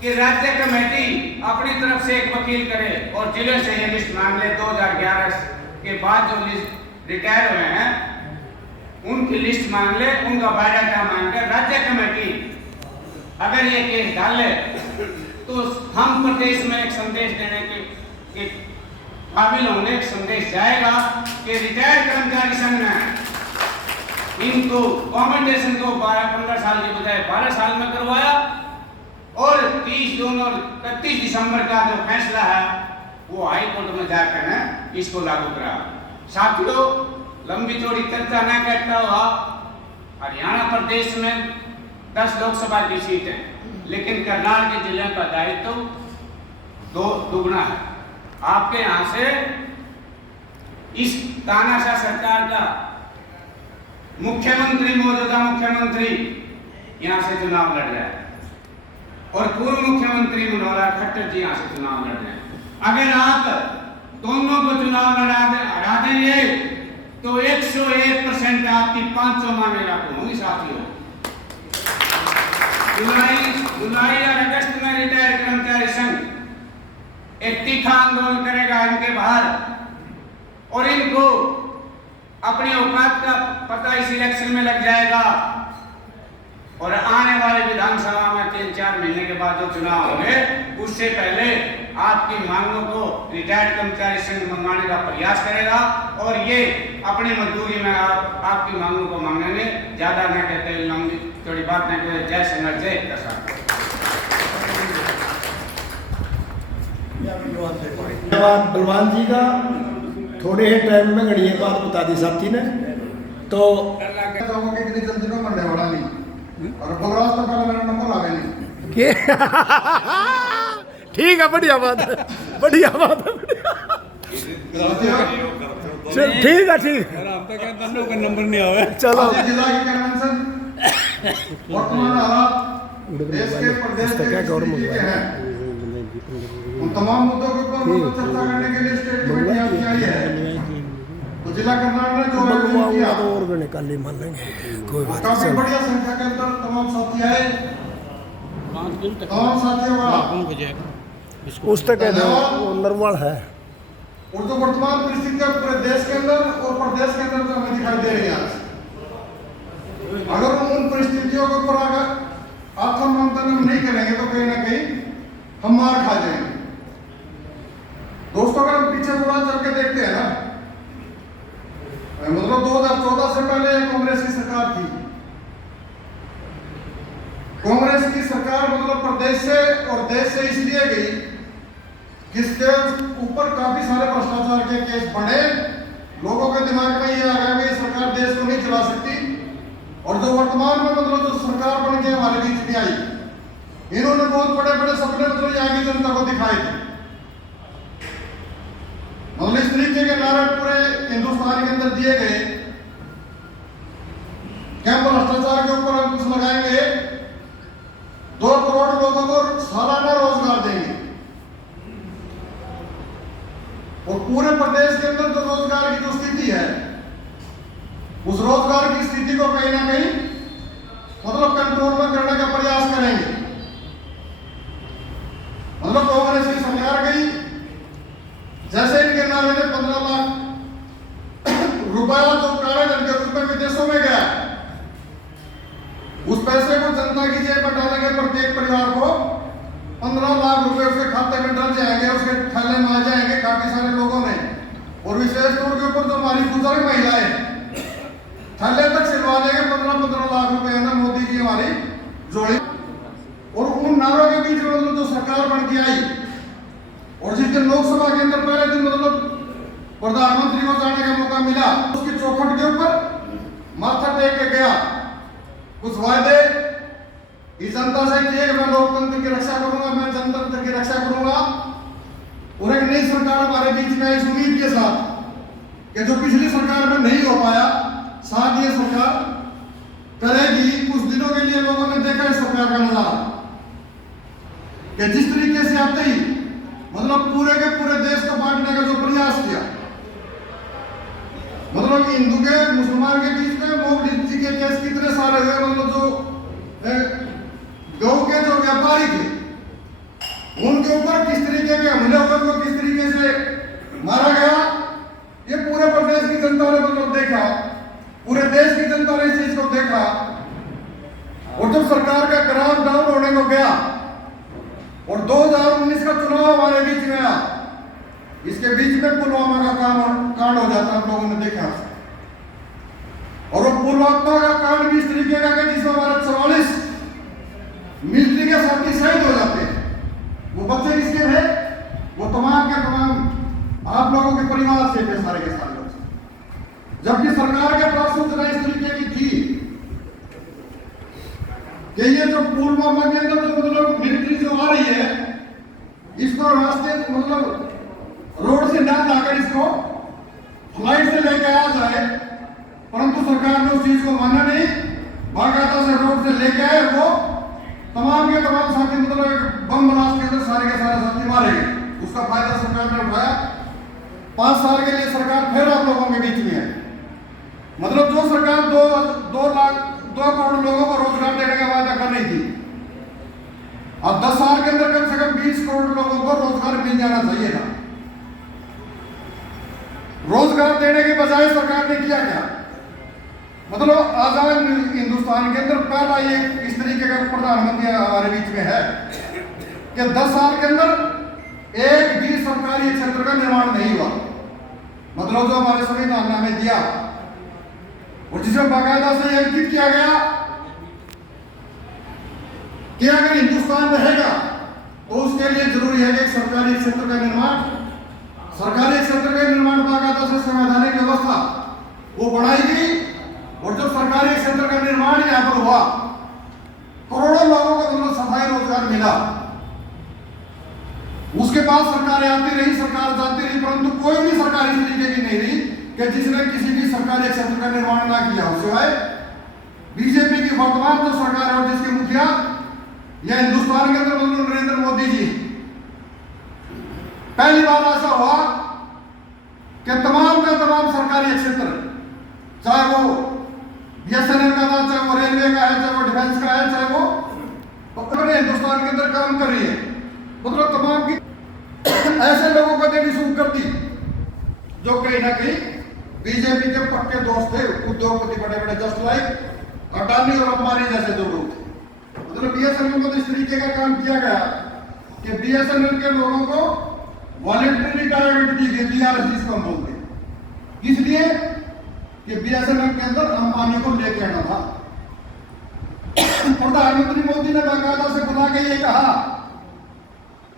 कि राज्य कमेटी अपनी तरफ से एक वकील करे और जिले से ये लिस्ट मांग ले। 2011 के बाद जो लिस्ट रिटायर हुए हैं उनकी लिस्ट मांग ले, उनका बायोडाटा मांग कर राज्य कमेटी अगर ये केस डाले तो हम प्रदेश में एक संदेश देने के काबिल होंगे। एक संदेश जाएगा कि रिटायर्ड कर्मचारी संघ ने इनको कॉमेंडेशन को 12-15 साल की बजाय 12 साल में करवाया और 30 जून और 31 दिसंबर का जो फैसला है वो हाई कोर्ट में जाकर है इसको लागू करा। साथियों, लंबी चौड़ी चर्चा न करता हुआ, हरियाणा प्रदेश में 10 लोकसभा की सीट है, लेकिन करनाल के जिले का दायित्व तो दुगना है। आपके यहां से इस तानाशाह सरकार का मुख्यमंत्री, मौजूदा मुख्यमंत्री यहां से चुनाव लड़ रहा है और पूर्व मुख्यमंत्री मनोहर खट्टर जी यहां से चुनाव लड़ रहे हैं। अगर आप दोनों को चुनाव हरा देंगे तो 101% आपकी 500 मांगे लागू होंगी। साथियों, जुलाई और अगस्त में रिटायर्ड कर्मचारी संघ एक तीखा आंदोलन करेगा इनके बाहर और इनको अपनी औकात का पता इस इलेक्शन में लग जाएगा और आने वाले विधानसभा में 3-4 महीने के बाद जो चुनाव होंगे उससे पहले आपकी मांगों को रिटायर्ड कर्मचारी संघ मंगाने का प्रयास करेगा और ये अपनी मजबूरी में आपकी मांगों को मांगेंगे। ज्यादा न कहते लंबी थोड़ी बात न कहते। जय संघर्ष, जय किसान। धन्यवाद बलवान जी का। थोड़े ही टाइम में घड़ी बात बता दी साथी ने तो कितनी जल्दी में मरने वाला नहीं और बलराज तो पहले मेरा नंबर आ गया नहीं के ठीक है, बढ़िया बात है, बढ़िया बात है, ठीक है, ठीक है। नंबर नहीं आवे। चलो जिला की कन्वेंशन वर्तमान हालात देश के प्रदेश के स्थिति के हैं, उन तमाम मुद्दों के ऊपर चर्चा करने के लिए स्टेट कमेटी आपकी आई है। तो जिला करनाल ने जो आयोजन किया तो और निकाल ली, मान लेंगे, कोई बात काफी नहीं। बढ़िया संख्या के अंदर तमाम साथी आए। तमाम साथियों का उस तक वो नॉर्मल है। और जो वर्तमान परिस्थितियां पूरे देश के अंदर और प्रदेश के अंदर जो हमें दिखाई दे रही है आज, अगर हम उन परिस्थितियों के ऊपर अगर आत्ममंथन हम नहीं करेंगे तो कहीं ना कहीं हम मार खा जाएंगे। दोस्तों, अगर हम पीछे थोड़ा चल के देखते हैं ना, मतलब 2014 से पहले कांग्रेस की सरकार थी। कांग्रेस की सरकार मतलब प्रदेश से और देश से इसलिए गई कि इसके ऊपर काफी सारे भ्रष्टाचार के केस बढ़े। लोगों के दिमाग में ये आ गया कि सरकार देश को नहीं चला सकती। और जो वर्तमान में मतलब जो सरकार बन के हमारे बीच में आई, इन्होंने बहुत बड़े बड़े सपने मतलब यहाँ की जनता को दिखाए थे। मतलब इस तरीके के नारे पूरे हिंदुस्तान के अंदर दिए गए कि हम भ्रष्टाचार के ऊपर अंकुश लगाएंगे, 2 करोड़ लोगों को सालाना रोजगार देंगे और पूरे प्रदेश के अंदर जो रोजगार की जो स्थिति है उस रोजगार की स्थिति को कहीं ना कहीं मतलब कंट्रोल में करने का प्रयास करेंगे। मतलब कांग्रेस की सरकार गई, जैसे इनके नारे ने 15 लाख रुपया जो काले धन के रूप में विदेशों में गया, उस पैसे को जनता की जेब में डालेंगे। प्रत्येक परिवार को 15 लाख रुपए उसके खाते में डल जाएंगे, उसके थैले में आ जाएंगे काफी सारे लोगों ने। और विशेष तौर के ऊपर जो हमारी बुजुर्ग महिलाएं थैले तक सिलवा देंगे 15-15 लाख रुपए ना मोदी जी हमारी जोड़ी। और उन नारों के बीच में मतलब जो सरकार बन के आई और जिस दिन लोकसभा के अंदर पहले दिन मतलब प्रधानमंत्री को जाने का मौका मिला, उसकी चौखट के ऊपर माथा टेक के गया। कुछ वायदे इस जनता से किए, मैं लोकतंत्र की रक्षा करूंगा, मैं जनतंत्र की रक्षा करूंगा। और एक नई सरकार हमारे बीच में इस उम्मीद के साथ कि जो पिछली सरकार में नहीं हो पाया, साथ ये सरकार करेगी। कुछ दिनों के लिए लोगों ने देखा इस सरकार का नजारा कि जिस तरीके से आते ही मतलब पूरे के पूरे देश को बांटने का जो प्रयास किया, मतलब हिंदू के मुसलमान के बीच में मोहब्बत जी के केस कितने सारे हुए। मतलब जो गौ के जो व्यापारी थे उनके ऊपर किस तरीके के हमले हुए, उनको किस तरीके से मारा गया, ये पूरे प्रदेश की जनता ने मतलब देखा, पूरे देश की जनता ने इस चीज को देखा। और जब सरकार का ग्राफ डाउन होने को गया और 2019 का चुनाव हमारे बीच में आया, इसके बीच में पुलवामा का कांड हो जाता आप लोगों ने देखा। और वो पुलवामा का कांड भी इस तरीके का कि जिसमें हमारे 44 मिलिट्री के साथी शहीद हो जाते हैं। वो बच्चे किसके थे? वो तमाम के तमाम आप लोगों के परिवार से थे, सारे के सारे बच्चे। जबकि सरकार के पास सूचना इस तरीके की थी कि ये जो पुलवामा के अंदर जो मतलब मिलिट्री जो आ रही है, इसको रास्ते मतलब रोड से ना लाकर इसको फ्लाइट से लेके आ जाए, परंतु सरकार ने उस चीज को माना नहीं, बाकायदा से रोड से लेके आए। वो तमाम के तमाम साथी मतलब बम ब्लास्ट के अंदर सारे के सारे साथी मारे गए। उसका फायदा सरकार ने उठाया। 5 साल के लिए सरकार फिर आप लोगों के बीच में है। मतलब जो सरकार 2 करोड़ लोगों को रोजगार देने का वादा कर रही थी, अब 10 साल के अंदर कम से कम 20 करोड़ लोगों को रोजगार मिल जाना चाहिए था। रोजगार देने के बजाय सरकार ने किया क्या? मतलब आजाद हिंदुस्तान के अंदर पहला ये इस तरीके का प्रधानमंत्री हमारे बीच में है कि 10 साल के अंदर एक भी सरकारी क्षेत्र का निर्माण नहीं हुआ। मतलब जो हमारे संविधान नामे दिया और जिसमें बाकायदा से यह अंकित किया गया कि अगर हिंदुस्तान रहेगा तो उसके लिए जरूरी है कि सरकारी क्षेत्र का निर्माण, सरकारी क्षेत्र का निर्माण बाकायदा से संवैधानिक व्यवस्था वो बढ़ाएगी। और जो सरकारी क्षेत्र का निर्माण यहाँ पर हुआ, करोड़ों लोगों को मतलब सफाई रोजगार मिला। उसके बाद सरकारें आती रही, सरकार जाती रही, परंतु कोई भी सरकार इस तरीके की नहीं रही कि जिसने किसी भी सरकारी क्षेत्र का निर्माण ना किया हो। सिवाय बीजेपी की वर्तमान जो सरकार है और जिसके मुखिया या हिंदुस्तान के अंदर मतलब नरेंद्र मोदी जी, पहली बार ऐसा हुआ कि तमाम का तमाम सरकारी क्षेत्र, चाहे वो बीएसएनएल का था, चाहे वो रेलवे का है, चाहे वो डिफेंस का है, चाहे वो हिंदुस्तान के अंदर काम कर रही है, मतलब तमाम की ऐसे लोगों को देनी शुरू कर दी जो कहीं ना कहीं बीजेपी के पक्के दोस्त थे, उद्योगपति बड़े बड़े, जस्ट लाइक अडानी और अंबानी जैसे जो लोग थे। मतलब बीएसएनएल को इस तरीके का काम किया गया कि बीएसएनएल के लोगों को वॉलंटरी रिटायरमेंट दी गई, बीआरएस जिसको हम बोलते हैं, इसलिए कि बीएसएनएल के अंदर अंबानी को लेके आना था। प्रधानमंत्री मोदी ने बाकायदा से बुला के ये कहा